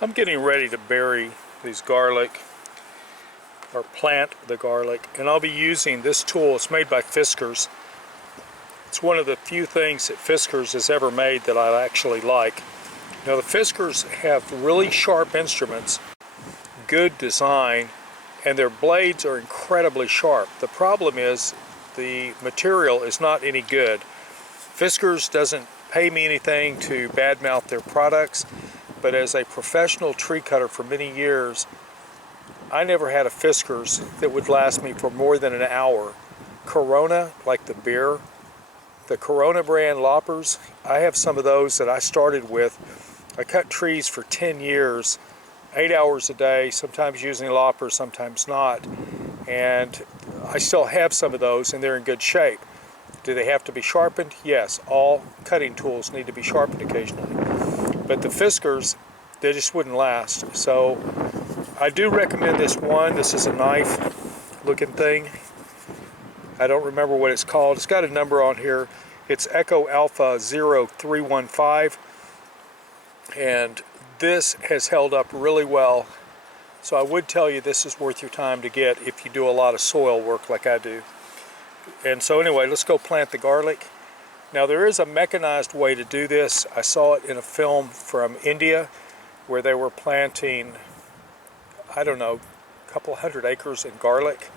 I'm getting ready to bury these garlic, or plant the garlic, and I'll be using this tool. It's made by Fiskars. It's one of the few things that Fiskars has ever made that I actually like. Now the Fiskars have really sharp instruments, good design, and their blades are incredibly sharp. The problem is the material is not any good. Fiskars doesn't pay me anything to badmouth their products, but as a professional tree cutter for many years, I never had a Fiskars that would last me for more than an hour. Corona, like the beer, the Corona brand loppers, I have some of those that I started with. I cut trees for 10 years, 8 hours a day, sometimes using loppers, sometimes not. And I still have some of those and they're in good shape. Do they have to be sharpened? Yes, all cutting tools need to be sharpened occasionally. But the Fiskars, they just wouldn't last. So I do recommend this one. This is a knife looking thing. I don't remember what it's called. It's got a number on here. It's Echo Alpha 0315. And this has held up really well. So I would tell you this is worth your time to get if you do a lot of soil work like I do. And so anyway, let's go plant the garlic. Now there is a mechanized way to do this. I saw it in a film from India where they were planting, I don't know, a couple hundred acres in garlic.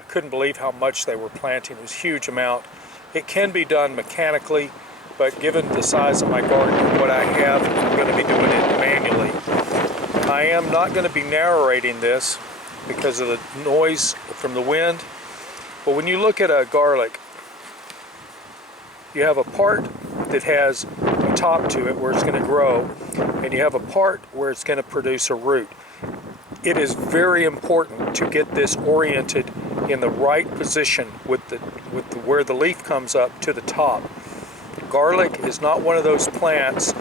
I couldn't believe how much they were planting. It was a huge amount. It can be done mechanically, but given the size of my garden and what I have, I'm going to be doing it manually. I am not going to be narrating this because of the noise from the wind. But when you look at a garlic, you have a part that has a top to it where it's going to grow, and you have a part where it's going to produce a root. It is very important to get this oriented in the right position with where the leaf comes up to the top. Garlic is not one of those plants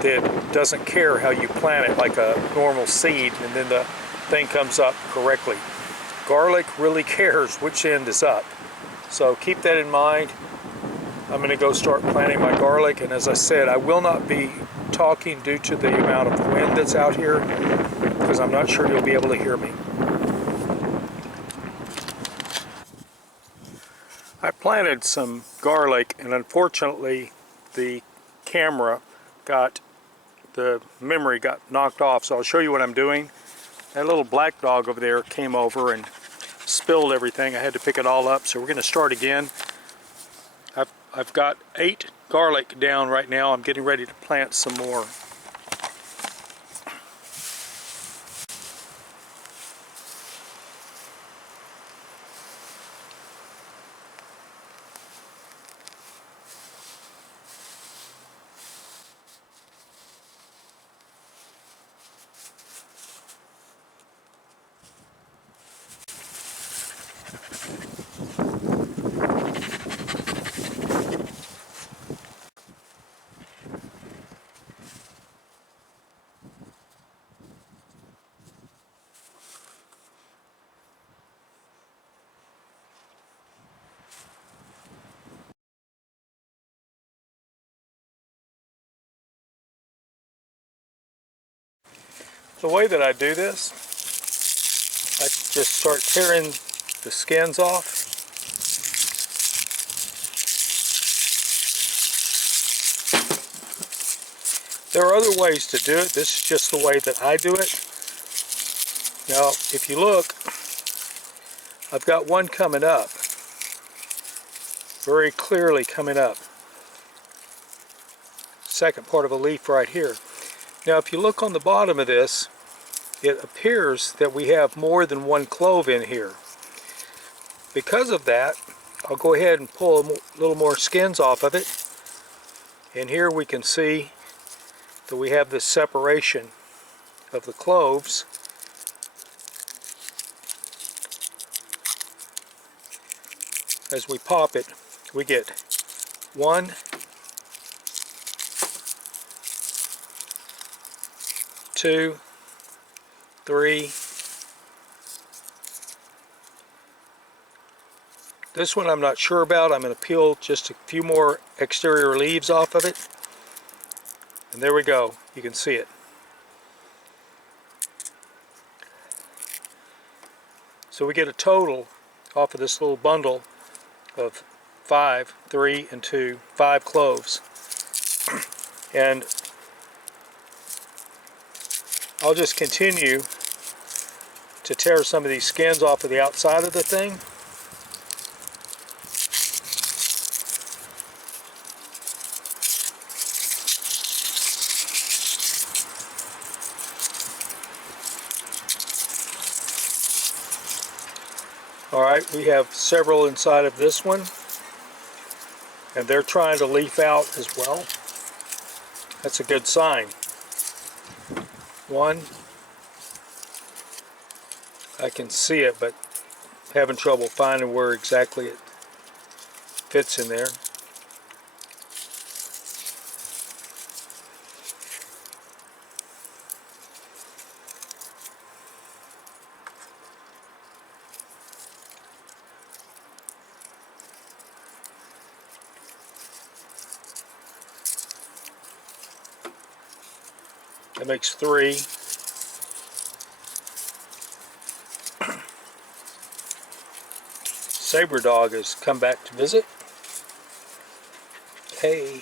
that doesn't care how you plant it like a normal seed and then the thing comes up correctly. Garlic really cares which end is up. So keep that in mind. I'm going to go start planting my garlic, and as I said, I will not be talking due to the amount of wind that's out here because I'm not sure you'll be able to hear me. I planted some garlic, and unfortunately the memory got knocked off, so I'll show you what I'm doing. That little black dog over there came over and spilled everything. I had to pick it all up, so we're going to start again. I've got 8 garlic down right now. I'm getting ready to plant some more. The way that I do this, I just start tearing the skins off. There are other ways to do it. This is just the way that I do it. Now, if you look, I've got one coming up, very clearly coming up. Second part of a leaf right here. Now, if you look on the bottom of this, it appears that we have more than one clove in here. Because of that, I'll go ahead and pull a little more skins off of it. And here we can see that we have this separation of the cloves. As we pop it, we get 1, 2, 3. This one I'm not sure about. I'm going to peel just a few more exterior leaves off of it. And there we go. You can see it. So we get a total off of this little bundle of 5, 3, and 2, 5 cloves. And I'll just continue to tear some of these skins off of the outside of the thing. Alright, we have several inside of this one, and they're trying to leaf out as well. That's a good sign. One, I can see it, but having trouble finding where exactly it fits in there. That makes 3. Saber dog has come back to visit. Hey.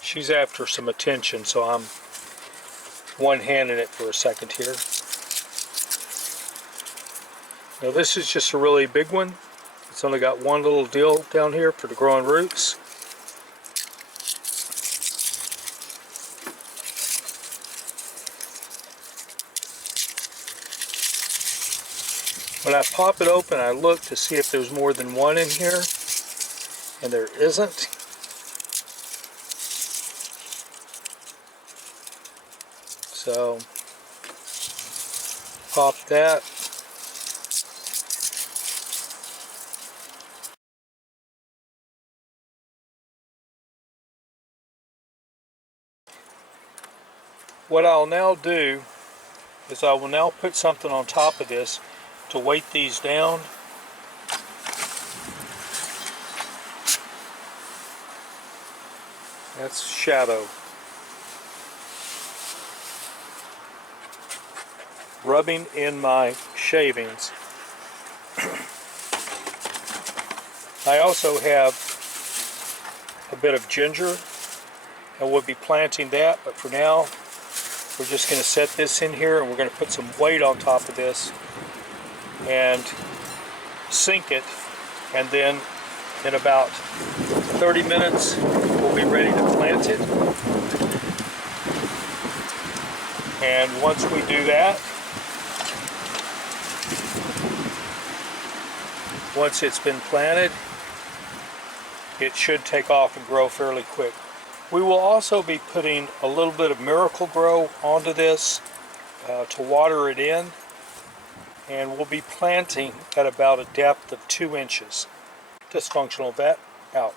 She's after some attention, so I'm one-handing it for a second here. Now this is just a really big one. It's only got one little deal down here for the growing roots. When I pop it open, I look to see if there's more than one in here, and there isn't. So, pop that. What I'll now do is I will now put something on top of this to weight these down. That's shadow. Rubbing in my shavings. I also have a bit of ginger, and we'll be planting that, but for now we're just going to set this in here, and we're going to put some weight on top of this and sink it, and then in about 30 minutes we'll be ready to plant it. And once we do that, once it's been planted, it should take off and grow fairly quick. We will also be putting a little bit of Miracle Grow onto this to water it in, and we'll be planting at about a depth of 2 inches. Dysfunctional vet out.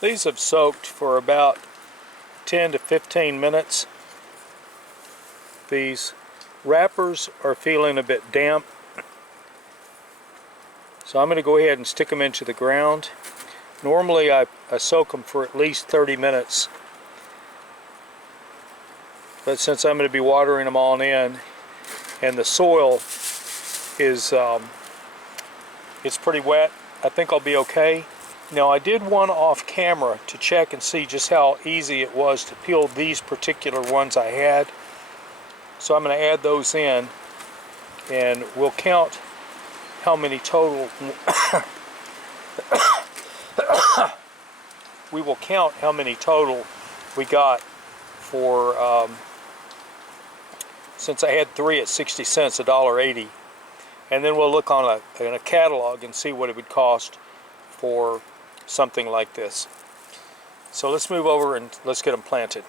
These have soaked for about 10 to 15 minutes. These wrappers are feeling a bit damp, so I'm going to go ahead and stick them into the ground. Normally I soak them for at least 30 minutes, but since I'm going to be watering them on in, and the soil is it's pretty wet, I think I'll be okay. Now, I did one off camera to check and see just how easy it was to peel these particular ones I had. So I'm going to add those in, and we'll count how many total we will count how many total we got for since I had 3 at 60 cents, $1.80, and then we'll look on a catalog and see what it would cost for something like this. So let's move over and let's get them planted.